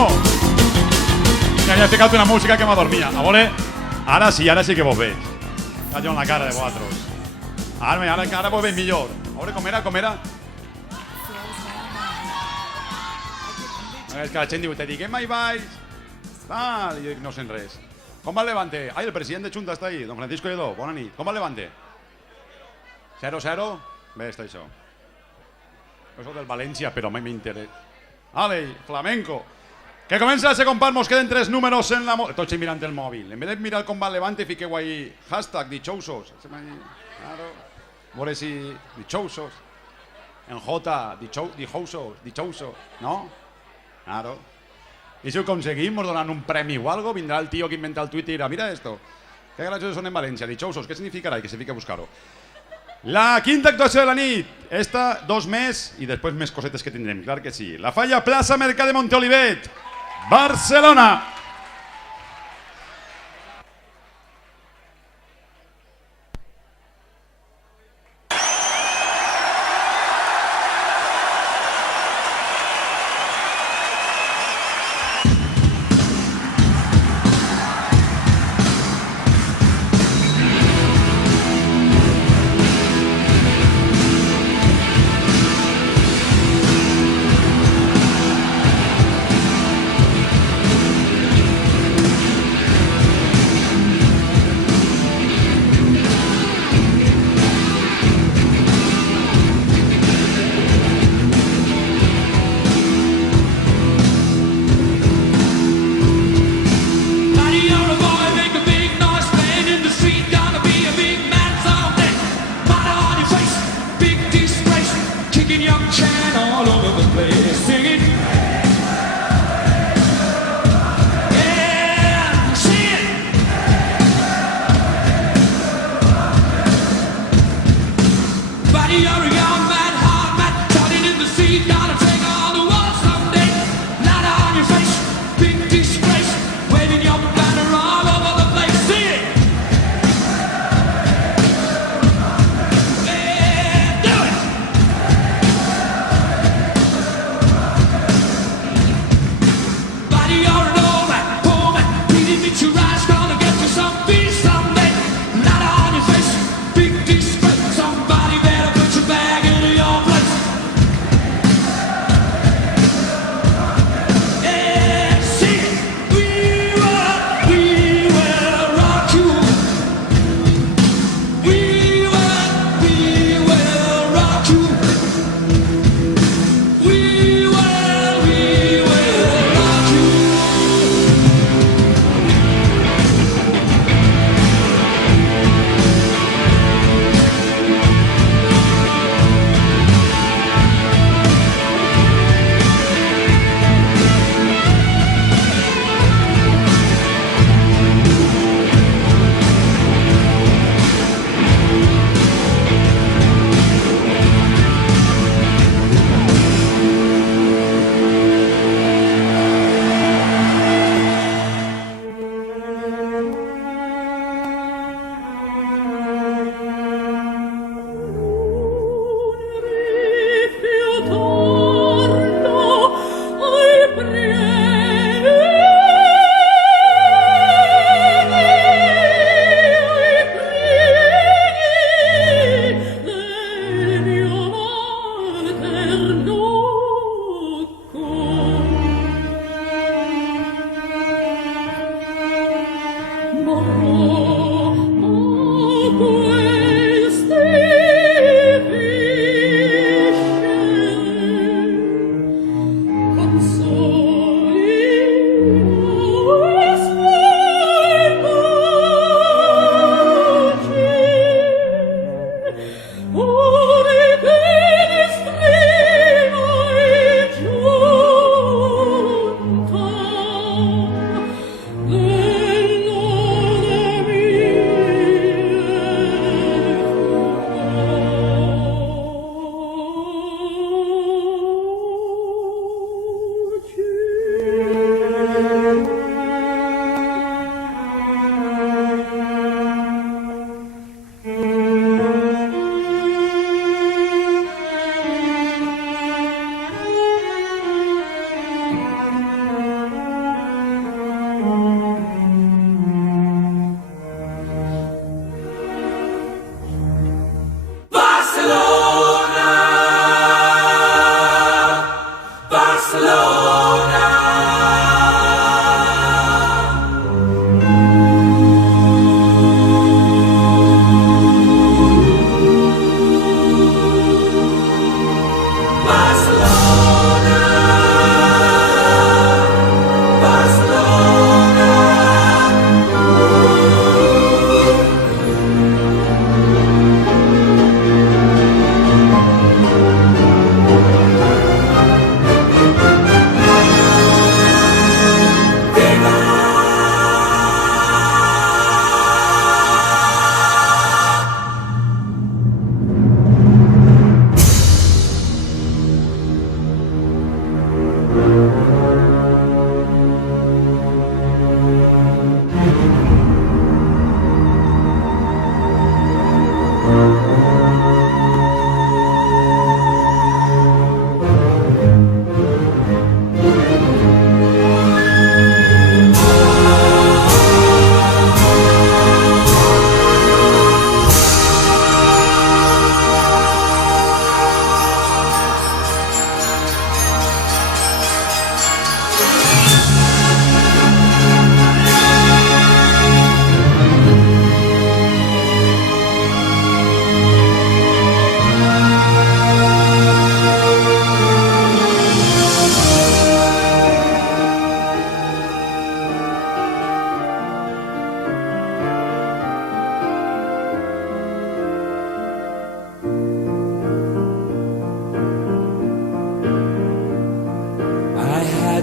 vamos! Que havia ficat una música que m'adormia. A veure, ara sí que vos veig. Callo en la cara de vosaltres. Ara vos veig millor. A veure com era. És que la gent diu, te diguem mai baix. Tal, i jo dic, no sent res. Com va el Levante? Ai, el president de Junta està ahí, don Francisco Lledó, bona nit. Com va el Levante? 0-0? Bé, està això. Això del València, però mai m'interessa. Ale, flamenco. Que comença el segon part, mos queden 3 números en la... Tots mirant el mòbil. En vez de mirar com va el Levante, fiqueu ahí hashtag dichousos. Claro. A veure si... Dichousos. En J, dichousos. No? Claro. Y si ho aconseguim, nos donan un premi o algo, vindrà el tío que inventa el Twitter y dirá, mira esto, que graciosos son en Valencia, dichousos, ¿qué significará? Y que se fique a buscar-ho. La quinta actuació de la nit, esta 2 més i després més cosetes que tindrem, clar que sí. La Falla Plaça Mercat de Monteolivet, Barcelona.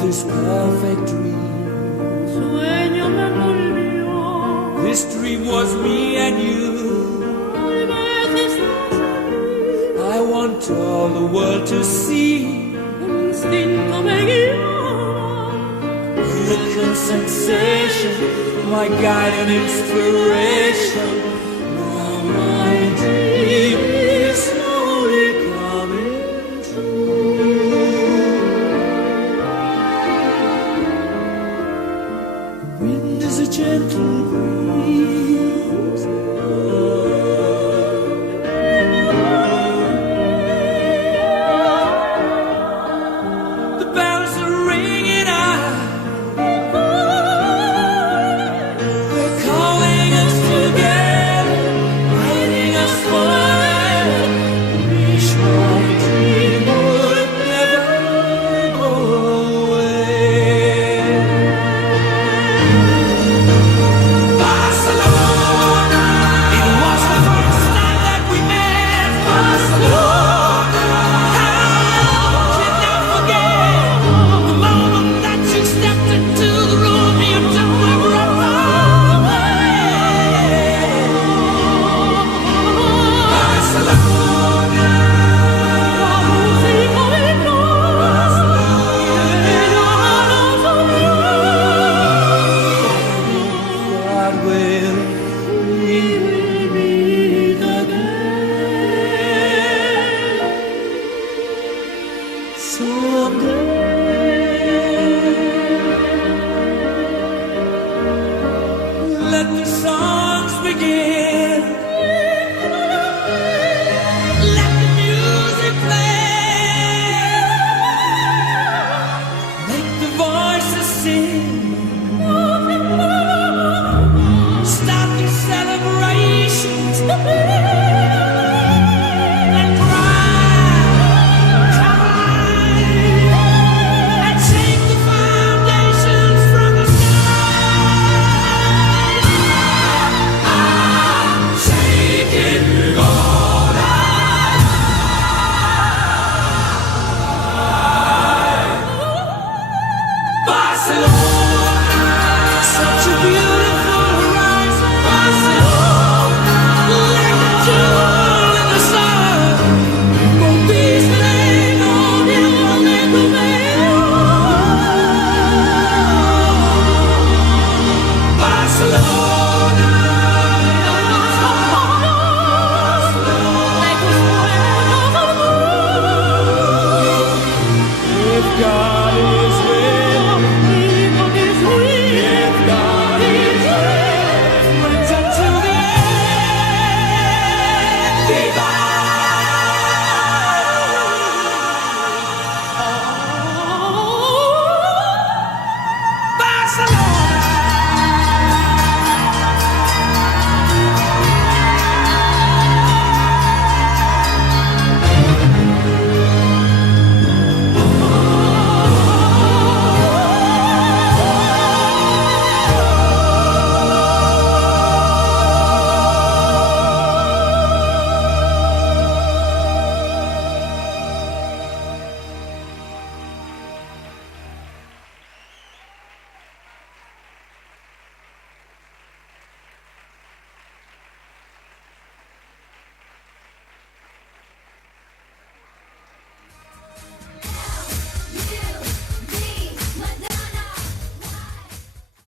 this perfect dream. Sueño me volvió. This dream was me and you. I want all the world to see. Un instinto me guiaba. A miracle sensation, my guide and inspiration.